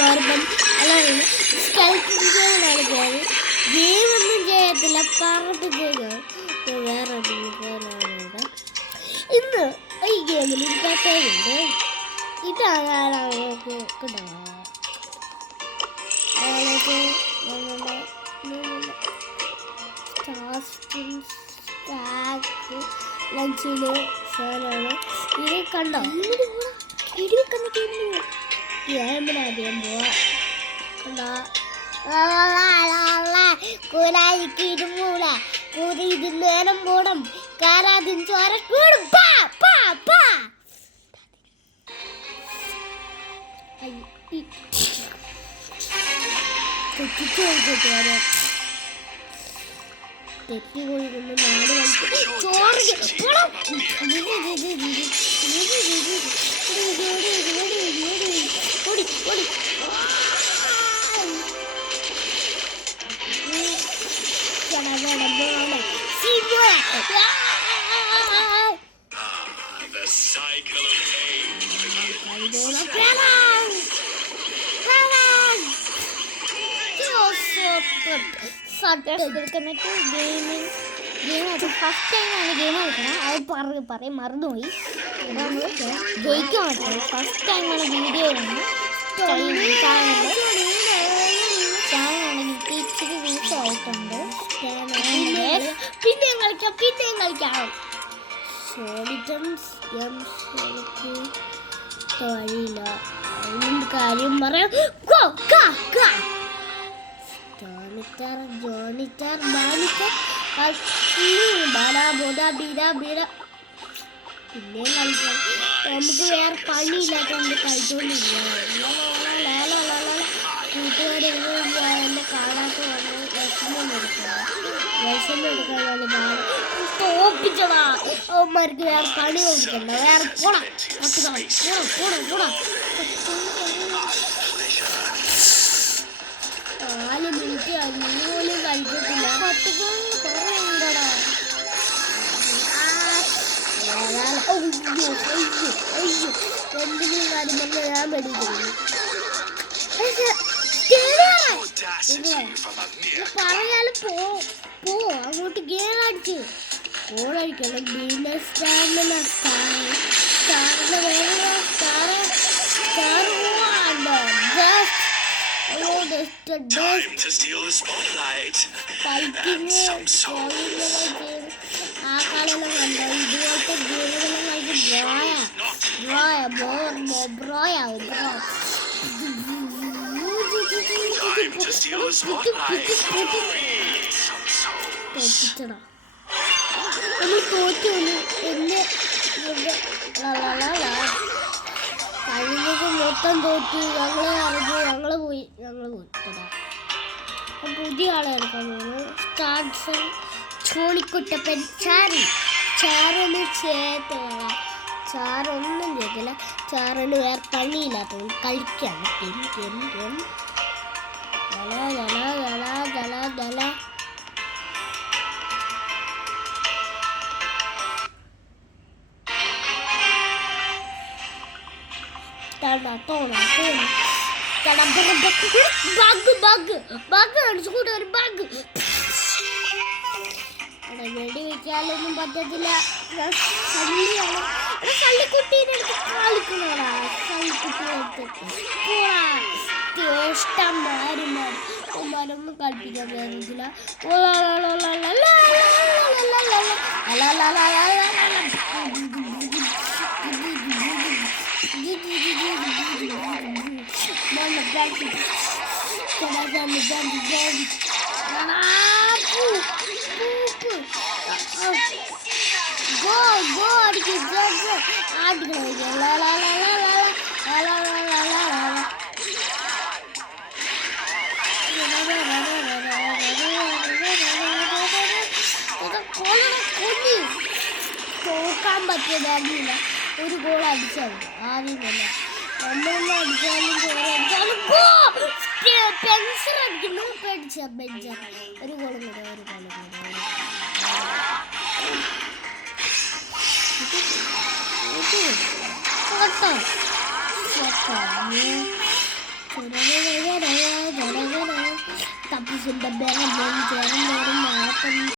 ചോർബൻ അല്ലാതെ സ്കെൽറ്റൻ ജയിലാണ് കയറി ഗെയിമൊന്നും ചെയ്യത്തില്ല പറഞ്ഞിട്ട് ചെയ്യുക. വേറെ ഇവിടെ ഇന്ന് ഈ ഗെയിമിൽ ഇരിക്കാത്തതുണ്ട്. ഇതാണ് ലഞ്ചില് ഷോലാണ് ഇത് കണ്ടോ ഗെയിമിനാദ്യം പോവാ കണ്ടോ കൂരായിക്ക് ഇരുമൂല കൂടി ഇത് നേരം പോണം കാരാദ്യം ചോര കൂടും തെറ്റി പോയിരുന്നു നാട് ഫസ്റ്റ് ടൈമാണ് ഗെയിം കളിക്കണം. അത് പറയും മറന്നുപോയി. നമ്മൾ ജയിക്കാൻ പറ്റും. ഫസ്റ്റ് ടൈമാണ് വീഡിയോ ചാനലാണെങ്കിൽ ഇച്ചിരി വീക്കായിട്ടുണ്ട്. പിന്നെയും കളിക്കാം വഴിയില്ല കാര്യം പറയാം. ജോണിറ്റർ പിന്നെ കളിക്കാം. നമുക്ക് വേറെ പണിയില്ലാത്തതുകൊണ്ട് കളിച്ചോണ്ടില്ല. കൂട്ടുകാരെന്നെ കാണാത്ത വിഷം എടുക്കാൻ തോപ്പിച്ചതാ. അവന്മാർക്ക് വേറെ പണി കൊടുക്കണ്ട. വേറെ പോടാ 4 മിനിറ്റ് പോലും കഴിക്കത്തില്ല. എന്തെങ്കിലും കാര്യം തന്നെ ഞാൻ പഠിക്കുന്നു. പറഞ്ഞാലും പോ അങ്ങോട്ട് ഗെയിം അടിച്ച് ഗോളടിക്കണം. ആ കളിയെല്ലാം കണ്ടോ ഇതുപോലത്തെ ഗെയിമുകളെല്ലാം തോപ്പിച്ചടാ. നമ്മൾ തോറ്റു കഴിഞ്ഞത് മൊത്തം തോറ്റു. ഞങ്ങള് പോയി പുതിയ ആളെ എടുക്കാൻ പോകുന്നു. സ്റ്റാർട്സ് ചോണിക്കുട്ടപ്പൻ ചാരന് ചാറൊന്നും ചെയ്തില്ല. ചാറിന് വേറെ പണിയില്ലാത്തത് കളിക്കാണ്. വെടി വെക്കാനൊന്നും പറ്റത്തില്ല. സള്ളിക്കുട്ടീനെ എടുത്ത് കളിക്കണോടാ. സള്ളിക്കുട്ടീനെടുത്ത് കളിപ്പിക്കാൻ പറ്റത്തില്ല. തോക്കാൻ പറ്റിയതായിരുന്നില്ല. ഒരു ഗോൾ അടിച്ചാൽ ആദ്യം തന്നെ നമ്മളൊന്നും അടിച്ചാലും പെൻസർ അടിക്കുന്നു. ബെഞ്ചർ ഒരു ഗോളും കൂടെ Tapi sudah berang